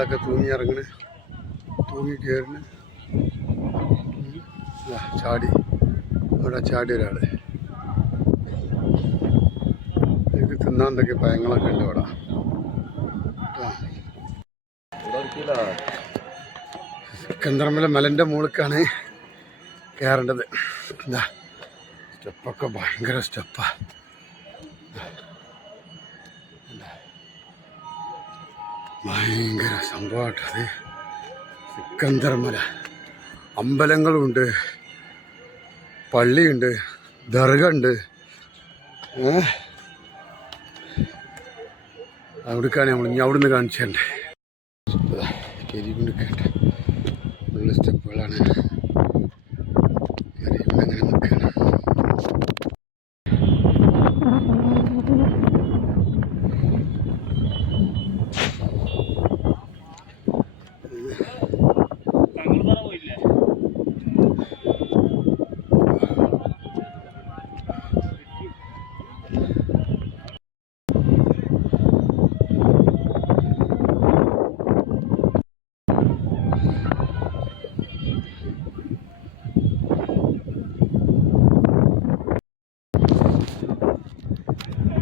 കുട്ടികളൊക്കെ തൂങ്ങി ഇറങ്ങണ്, തൂങ്ങി കയറിന്. ചാടി അവിടെ ചാടി ഒരാള്. എനിക്ക് തിന്നാൻ എന്തൊക്കെ പഴങ്ങളൊക്കെ ഉണ്ട് അവിടെ. സിക്കന്ദർമല മലൻ്റെ മുകളിലേക്കാണ് കയറേണ്ടത്. എന്താ സ്റ്റെപ്പൊക്കെ ഭയങ്കര സ്റ്റെപ്പാ. ഭയങ്കര സംഭവമായിട്ടത്. സിക്കന്ദർമല അമ്പലങ്ങളുണ്ട്, പള്ളിയുണ്ട്, ദർഗ ഉണ്ട്. അവിടേക്കാണ് നമ്മൾ ഇനി അവിടുന്ന് കാണിച്ചേ. കരികൊണ്ട് കേട്ട ഉള്ള സ്റ്റെപ്പുകളാണ്. കരികൊണ്ട് അങ്ങനെ നിൽക്കുകയാണ്.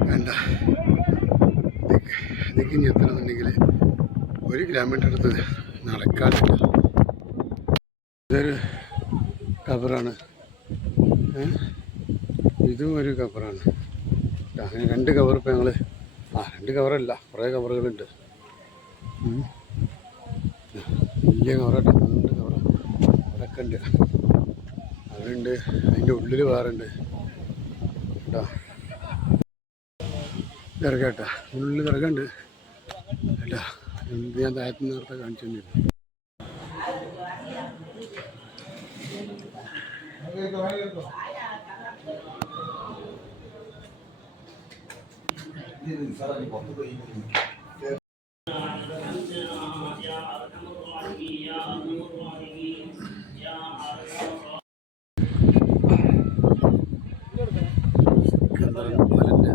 വേണ്ട, ഇതൊക്കെ ഇനി എത്തണമെന്നുണ്ടെങ്കിൽ 1 കിലോമീറ്റർ അടുത്ത് നടക്കാനില്ല. ഇതൊരു കബറാണ്, ഇതും ഒരു കബറാണ്. അങ്ങനെ 2 കബർ ഇപ്പം ഞങ്ങൾ 2 കബറല്ല, കുറേ കബറുകളുണ്ട്. വലിയ കബറാട്ടോ, 2 കബറ അതൊക്കെ ഉണ്ട്. അതുണ്ട്, അതിൻ്റെ ഉള്ളിൽ വേറെ ഉണ്ട് കേട്ടോ. ദർഗ കേട്ടോ, ഉള്ളിൽ ദർഗ ഉണ്ട് കേട്ടോ. ഞാൻ താഴത്ത് നേരത്തെ കാണിച്ചു തന്നിരുന്നു. മലൻ്റെ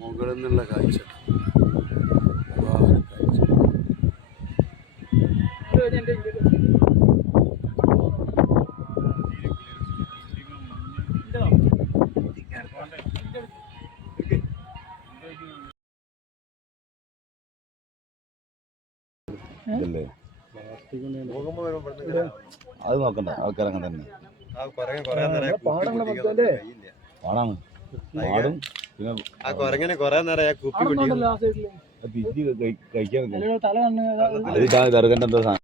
മുകളിൽ നിന്നുള്ള കാഴ്ച, കാഴ്ച. അത് നോക്കണ്ട, ആൾക്കാരങ്ങനെ തന്നെ പാടാണ്. പാടും പിന്നെ കഴിക്കാൻ ദർഗന്റെ എന്തോ സാധനം.